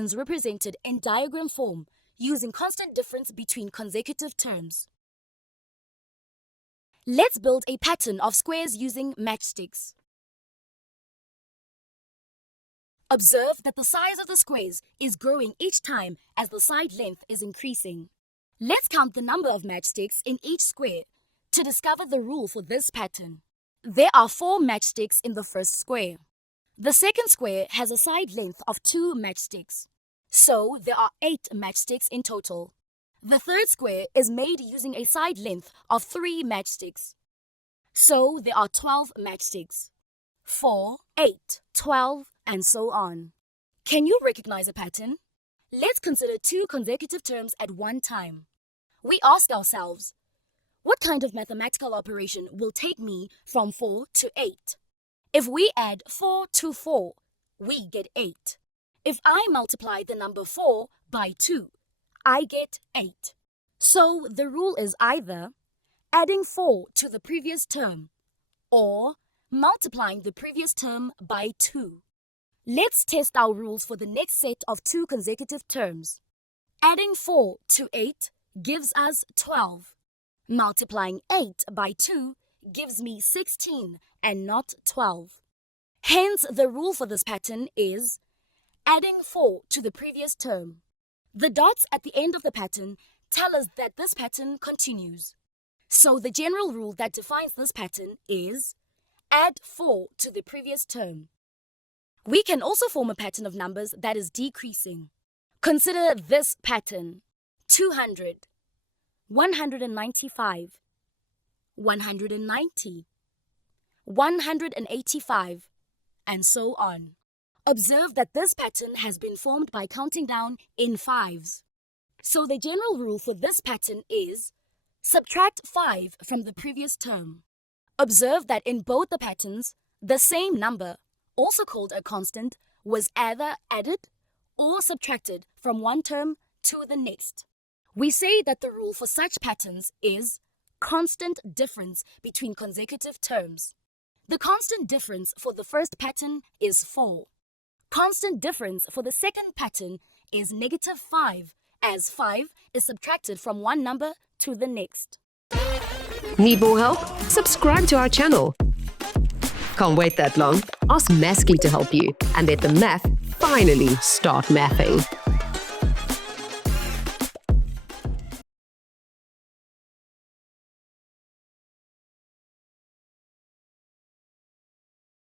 patterns represented in diagram form using constant difference between consecutive terms. Let's build a pattern of squares using matchsticks. Observe that the size of the squares is growing each time as the side length is increasing. Let's count the number of matchsticks in each square to discover the rule for this pattern. There are 4 matchsticks in the first square. The second square has a side length of 2 matchsticks, so there are 8 matchsticks in total. The third square is made using a side length of 3 matchsticks, so there are 12 matchsticks. 4, 8, 12, and so on. Can you recognize a pattern? Let's consider 2 consecutive terms at one time. We ask ourselves, what kind of mathematical operation will take me from 4 to 8? If we add 4 to 4, we get 8. If I multiply the number 4 by 2, I get 8. So the rule is either adding 4 to the previous term or multiplying the previous term by 2. Let's test our rules for the next set of 2 consecutive terms. Adding 4 to 8 gives us 12. Multiplying 8 by 2 gives me 16 and not 12. Hence, the rule for this pattern is adding 4 to the previous term. The dots at the end of the pattern tell us that this pattern continues. So the general rule that defines this pattern is add 4 to the previous term. We can also form a pattern of numbers that is decreasing. Consider this pattern: 200, 195, 190, 185, and so on. Observe that this pattern has been formed by counting down in 5s. So the general rule for this pattern is subtract 5 from the previous term. Observe that in both the patterns, the same number, also called a constant, was either added or subtracted from one term to the next. We say that the rule for such patterns is constant difference between consecutive terms. The constant difference for the first pattern is 4. Constant difference for the second pattern is -5, as 5 is subtracted from one number to the next. Need more help? Subscribe to our channel. Can't wait that long? Ask Maskly to help you and let the math finally start mathing.